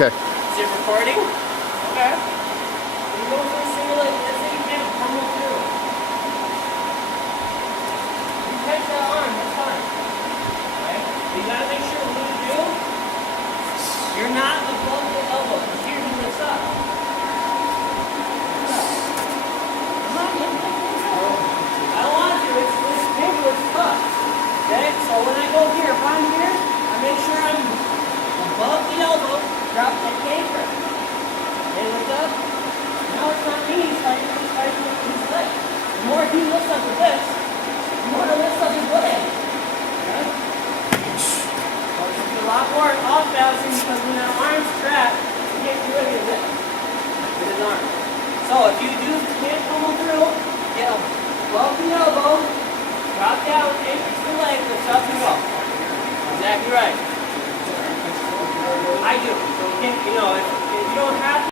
Okay. Is it recording? Okay. You go for a single leg. Let's say you can't pummel through. You catch that arm, that's fine. Okay? But you gotta make sure when you do, you're not above the elbow. Because here's in this up. Come on, I don't want to. It's painful, it's tough. Okay? So when I go here, if I'm here, I make sure I'm above the elbow, drop that anchor. Okay, lift up. Now it's not me, he's fighting with his leg. The more he lifts up with this,